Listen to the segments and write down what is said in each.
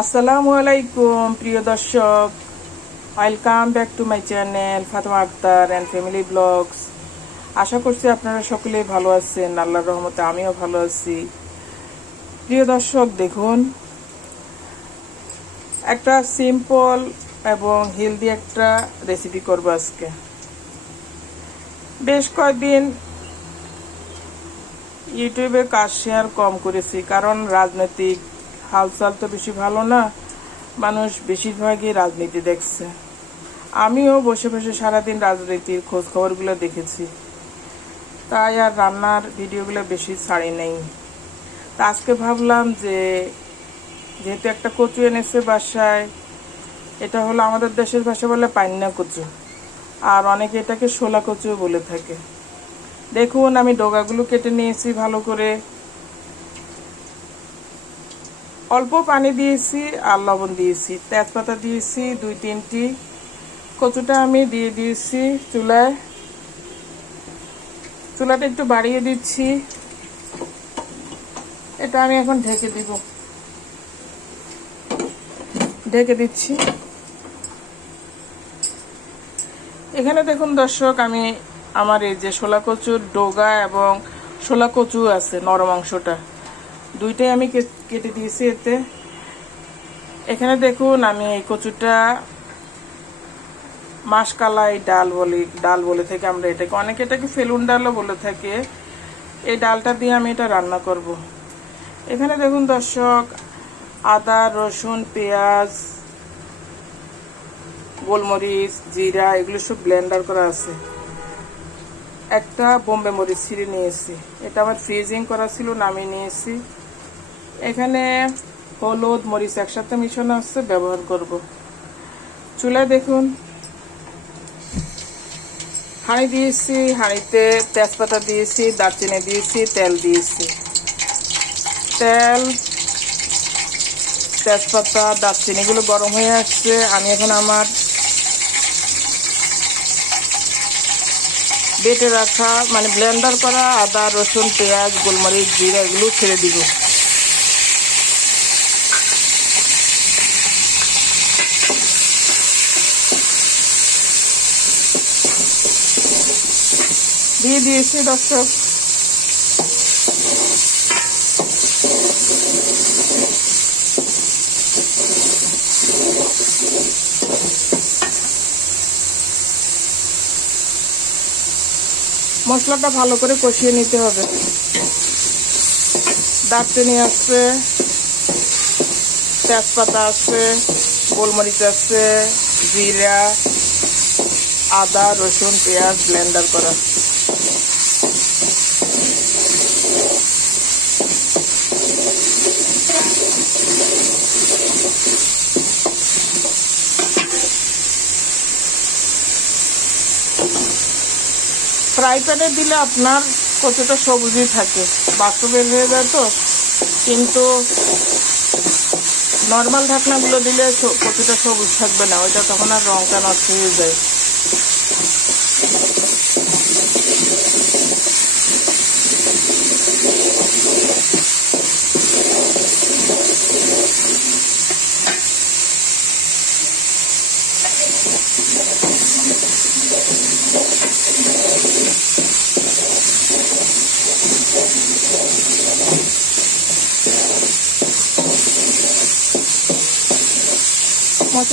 আসসালামু আলাইকুম, প্রিয় দর্শক। Welcome back to my channel Fatema Akter and family vlogs আশা করছি আপনারা সকলেই ভালো আছেন, আল্লাহর রহমতে আমিও ভালো আছি। প্রিয় দর্শক, দেখুন, একটা সিম্পল এবং হেলদি একটা রেসিপি করব আজকে। বেশ কয়েকদিন ইউটিউবে কাজ শেয়ার কম করেছি, কারণ রাজনৈতিক হালচাল তো বেশি ভালো না, মানুষ বেশিরভাগই রাজনীতি দেখছে। আমিও বসে বসে সারাদিন রাজনীতির খোঁজ খবরগুলো দেখেছি। তাই আর রান্নার ভিডিওগুলো বেশি ছাড়ি নেই। তা আজকে ভাবলাম যে, যেহেতু একটা কচু এনেছে বাসায়, এটা হলো আমাদের দেশের ভাষা বলে পান্না কচু। আর অনেকে এটাকে শোলা কচুও বলে থাকে। দেখুন, আমি ডোগাগুলো কেটে নিয়েছি ভালো করে। অল্প পানি দিয়েছি আর লবণ দিয়েছি। তেজপাতা দিয়েছি, দুই, তিনটি। কচুটা আমি দিয়ে দিয়েছি চুলায়। চুলাটা একটু বাড়িয়ে দিচ্ছি। এটা আমি এখন ঢেকে দিব। ঢেকে দিচ্ছি। এখানে দেখুন দর্শক, আমি আমার এই যে শোলা কচুর ডোগা এবং শোলা কচু আছে নরম অংশটা। দুইটাই আমি কেটে দিয়েছি এতে। এখানে দেখুন আমি এই কচুটা মাসকালাই ডাল বলি, ডাল বলে থাকি আমরা এটাকে। অনেকে এটাকে ফেলুন ডালও বলে থাকে। এই ডালটা দিয়ে আমি এটা রান্না করব। এখানে দেখুন দর্শক, আদা, রসুন, পেঁয়াজ, গোলমরিচ, জিরা, এগুলো সব ব্লেন্ডার করা আছে। একটা বোম্বে মরিচ ছিঁড়ে নিয়েছি। এটা আমার ফ্রিজিং করা ছিল, নামিয়ে নিয়েছি। এখানে হলুদ, মরিচ একসাথে মিশানো আছে, ব্যবহার করব। চুলায় দেখুন। হাঁড়ি দিয়েছি, হাঁড়িতে তেজপাতা দিয়েছি, দারচিনি দিয়েছি, তেল দিয়েছি। তেল, তেজপাতা, দারচিনিগুলো গরম হয়ে আসছে। আমি এখন আমার বেটে রাখা মানে ব্লেন্ডার করা আদা, রসুন, পেঁয়াজ, গোলমরিচ, জিরা, এগুলো ছেড়ে দিব। দিয়ে দিয়েছি, দর্শক। মশলাটা ভালো করে কষিয়ে নিতে হবে। দারচিনি আছে, তেজপাতা আছে, গোলমরিচ আছে, জিরা, আদা, রসুন, পেঁয়াজ, ব্লেন্ডার করা। ফ্রাই প্যানে দিলে আপনার কতটা সবুজই থাকে? বাষ্প বের হয়ে যায় তো। কিন্তু নর্মাল ঢাকনাগুলো দিলে কতটা সবুজ থাকবে না? ওইটা তখন আর রংটা নষ্ট হয়ে যায়।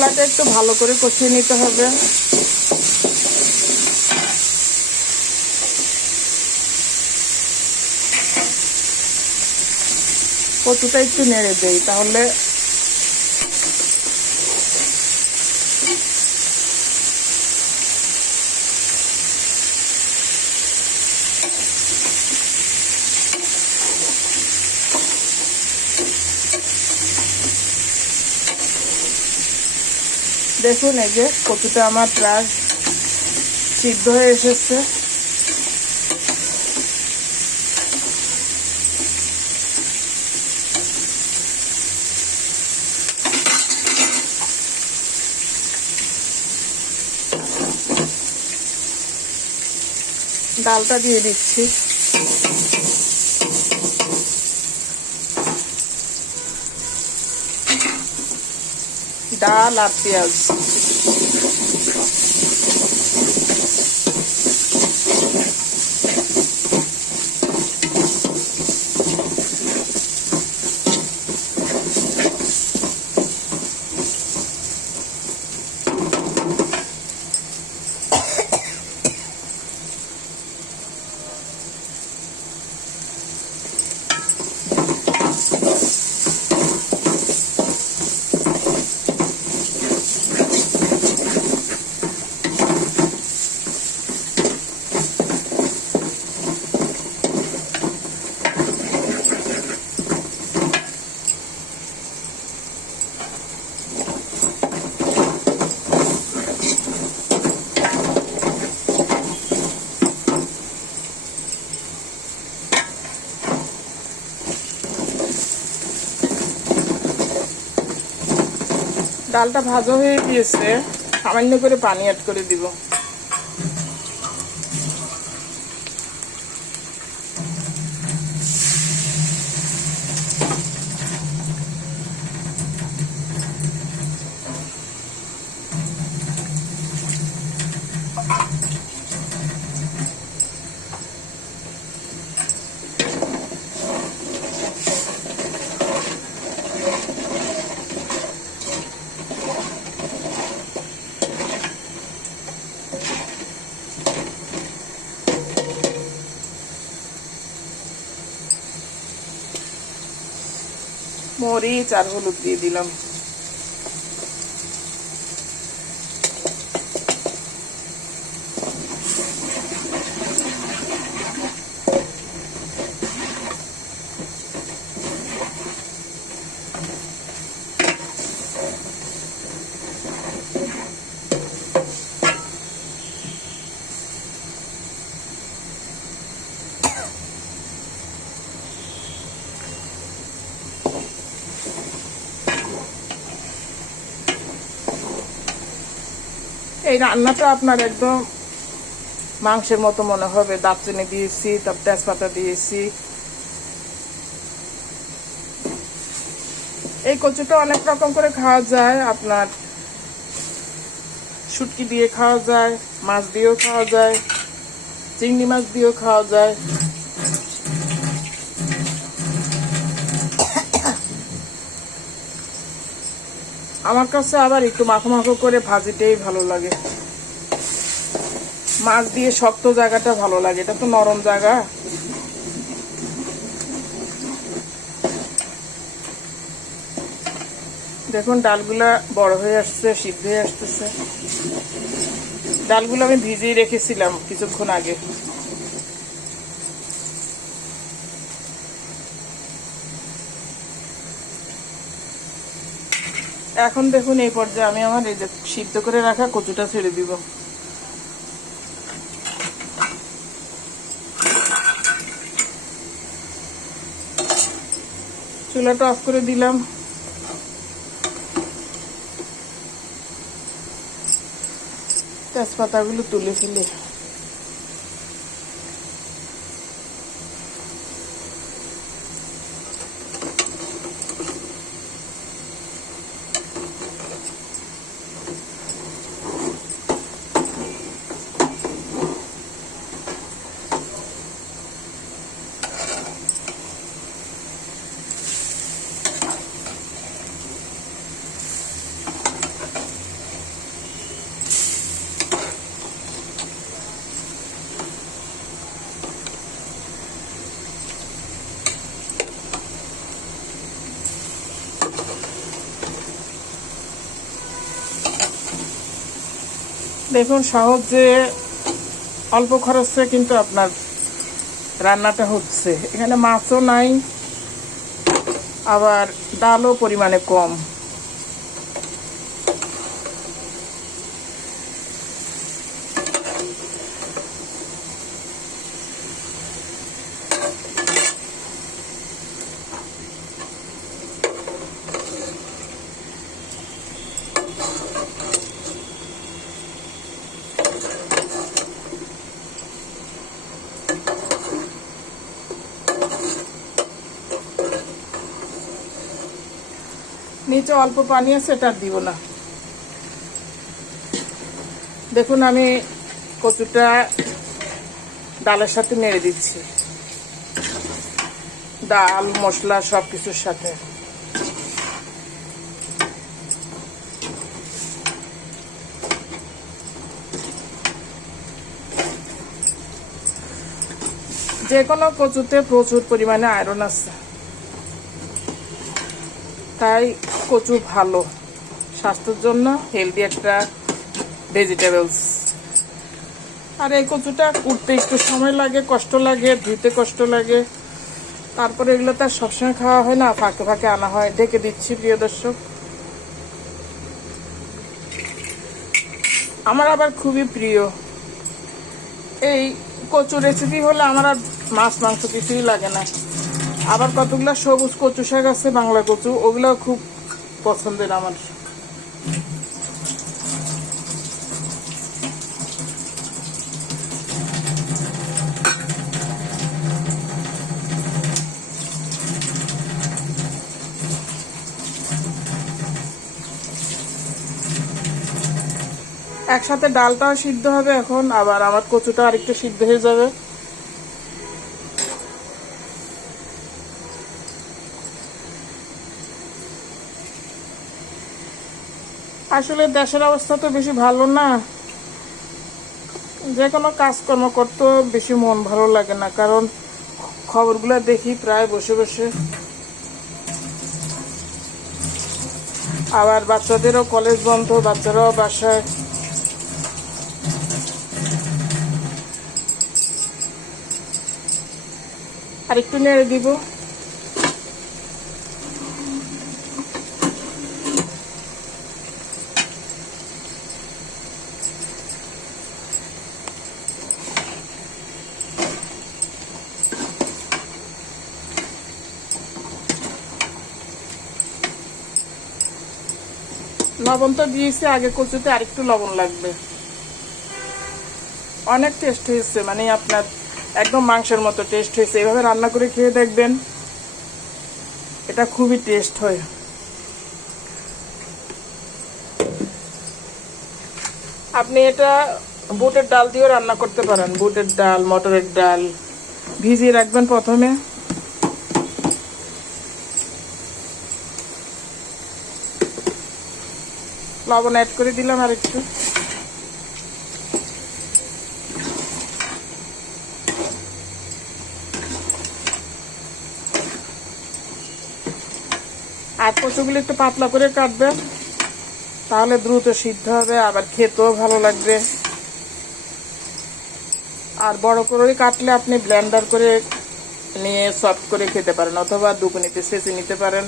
মশলাটা একটু ভালো করে কষিয়ে নিতে হবে। কতটা একটু নেড়ে দেই তাহলে দেখুন এই যে কচুটা আমার প্রায় সিদ্ধ হয়ে এসেছে। ডালটা দিয়ে দিচ্ছি। ডাল আর পেঁয়াজ ডালটা ভাজা হয়ে গিয়েছে সামান্য করে পানি অ্যাড করে দিব। মরিচ আর হলুদ দিয়ে দিলাম। এই রান্নাটা আপনার একদম মাংসের মতো মনে হবে। দারচিনি দিয়েছি, তারপর তেজপাতা দিয়েছি। এই কচুটা অনেক রকম করে খাওয়া যায়। আপনার শুটকি দিয়ে খাওয়া যায়, মাছ দিয়েও খাওয়া যায়, চিংড়ি মাছ দিয়েও খাওয়া যায়। আমার কাছে আবার একটু মাখো মাখো করে ভাজিটাই ভালো লাগে। মাছ দিয়ে শক্ত জায়গাটা ভালো লাগে, এটা তো নরম জায়গা। দেখুন, ডালগুলা বড় হয়ে আসছে, সিদ্ধ হয়ে আসতেছে। ডালগুলো আমি ভিজিয়ে রেখেছিলাম কিছুক্ষণ আগে। এখন দেখুন, এই পর্যায়ে আমি আমার এই যে সিদ্ধ করে রাখা কচুটা ছেড়ে দিব। চুলাটা অফ করে দিলাম। তেজপাতাগুলো তুলে ফেলে। দেখুন, সহজে অল্প খরচে কিন্তু আপনার রান্নাটা হচ্ছে। এখানে মাছও নাই, আবার ডালও পরিমাণে কম। নিচে অল্প পানি আছে, এটা দিব না। দেখুন, আমি কচুটা ডালের সাথে নেড়ে দিচ্ছি। ডাল, মশলা সব কিছুর সাথে। যে কোনো কচুতে প্রচুর পরিমাণে আয়রন আছে। তাই কচু ভালো। স্বাস্থ্যের জন্য হেলদি একটা ভেজিটেবলস আর এই কচুটা উঠতে একটু সময় লাগে, কষ্ট লাগে, ধুইতে কষ্ট লাগে। তারপরে এগুলো তো আর সবসময় খাওয়া হয় না, ফাঁকে ফাঁকে আনা হয়। ঢেকে দিচ্ছি, প্রিয় দর্শক। আমার আবার খুবই প্রিয়। এই কচু রেসিপি হলে আমার আর মাছ, মাংস কিছুই লাগে না। আবার কতগুলা সবুজ কচু শাক আছে, বাংলা কচু ওগুলো খুব পছন্দের আমার। একসাথে ডালটাও সিদ্ধ হবে এখন, আবার আমার কচুটা আরেকটু সিদ্ধ হয়ে যাবে। আসলে দেশের অবস্থা তো বেশি ভালো না। যে কোনো কাজকর্ম করতেও বেশি মন ভালো লাগে না, কারণ খবরগুলো দেখি প্রায় বসে বসে। আবার বাচ্চাদেরও কলেজ বন্ধ, বাচ্চারাও বাসায়। আর একটু নেড়ে দিব। লবণ তো দিয়েছি, আগে কচুতে আরেকটু লবণ লাগবে। অনেক টেস্ট হয়েছে মানে আপনার একদম মাংসের মতো টেস্ট হয়েছে। এভাবে রান্না করে খেয়ে দেখবেন, এটা খুবই টেস্ট হয়। আপনি এটা বুটের ডাল দিয়েও রান্না করতে পারেন। বুটের ডাল, মটরের ডাল, ভিজিয়ে রাখবেন প্রথমে। লবণ অ্যাড করে দিলাম আর একটু। আর কচুগুলো একটু পাতলা করে কাটবেন তাহলে দ্রুত সিদ্ধ হবে, আবার খেতেও ভালো লাগবে। আর বড় করে কাটলে আপনি ব্লেন্ডার করে নিয়ে সফট করে খেতে পারেন, অথবা দুকুনিতে সেচে নিতে পারেন।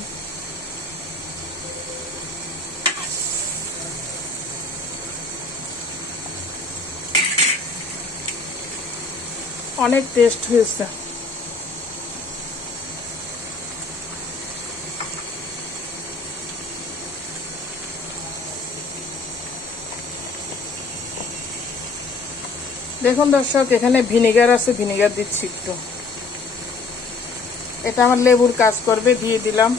অনেক টেস্ট হয়েছে। দেখুন দর্শক, এখানে ভিনিগার আছে, ভিনিগার দিচ্ছি একটু। এটা আমার লেবুর কাজ করবে, দিয়ে দিলাম।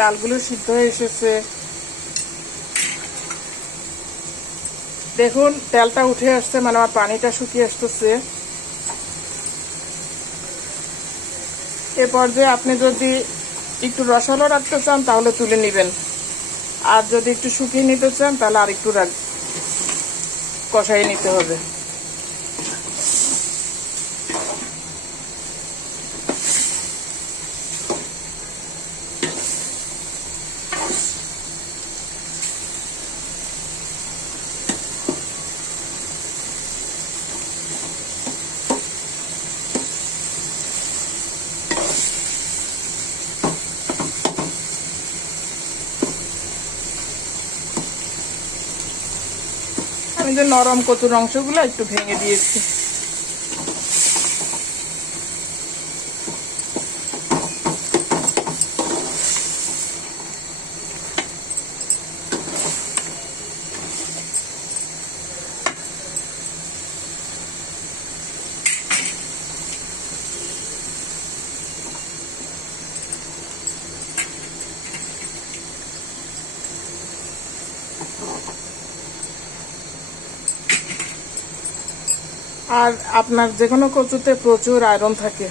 ডালগুলো সিদ্ধ হয়ে এসেছে। দেখুন, তেলটা উঠে আসছে মানে আমার পানিটা শুকিয়ে আসতেছে। এ পর্যায়ে আপনি যদি একটু রসালো রাখতে চান, তাহলে তুলে নেবেন। আর যদি একটু শুকিয়ে নিতে চান, তাহলে আর একটু কষাই নিতে হবে। নরম কচুর অংশগুলো একটু ভেঙে দিয়েছি। আর আপনার যে কোনো কচুতে প্রচুর আয়রন থাকে।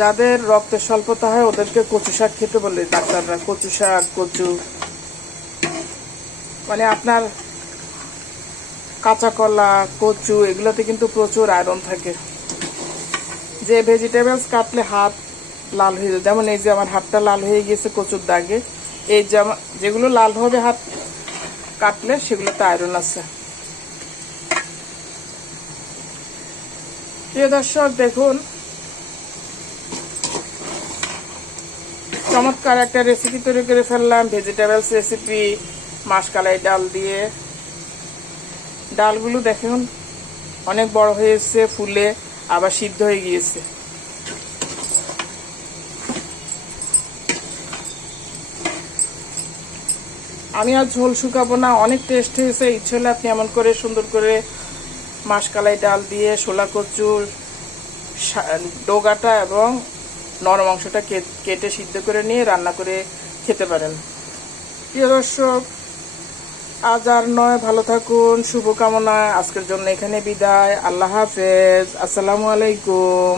যাদের রক্তের স্বল্পতা হয়, ওদেরকে কচু শাক খেতে বলে ডাক্তাররা। কচু শাক, কচু। মানে আপনার কাঁচা কলা, কচু, এগুলোতে কিন্তু প্রচুর আয়রন থাকে। যে ভেজিটেবলস কাটলে হাত লাল হয়ে যায়। যেমন এই যে আমার হাতটা লাল হয়ে গিয়েছে কচুর দাগে, এই যেগুলো লাল হবে হাত কাটলে সেগুলোতে আয়রন আছে। প্রিয় দর্শক, দেখুন। চমৎকার একটা রেসিপি তৈরি করে ফেললাম ভেজিটেবলস রেসিপি মাসকালাই ডাল দিয়ে। ডালগুলো দেখুন, অনেক বড় হয়েছে ফুলে আবার সিদ্ধ হয়ে গিয়েছে। আমি আর ঝোল শুকাবো না, অনেক টেস্ট হয়েছে ইচ্ছে হলে আপনি এমন করে সুন্দর করে মাসকালাই ডাল দিয়ে শোলা কচুর ডোগাটা এবং নরম অংশটা কেটে সিদ্ধ করে নিয়ে রান্না করে খেতে পারেন। প্রিয় দর্শক, আজ আর নয়। ভালো থাকুন শুভকামনা আজকের জন্য এখানে বিদায়। আল্লাহ হাফেজ। আসসালামু আলাইকুম।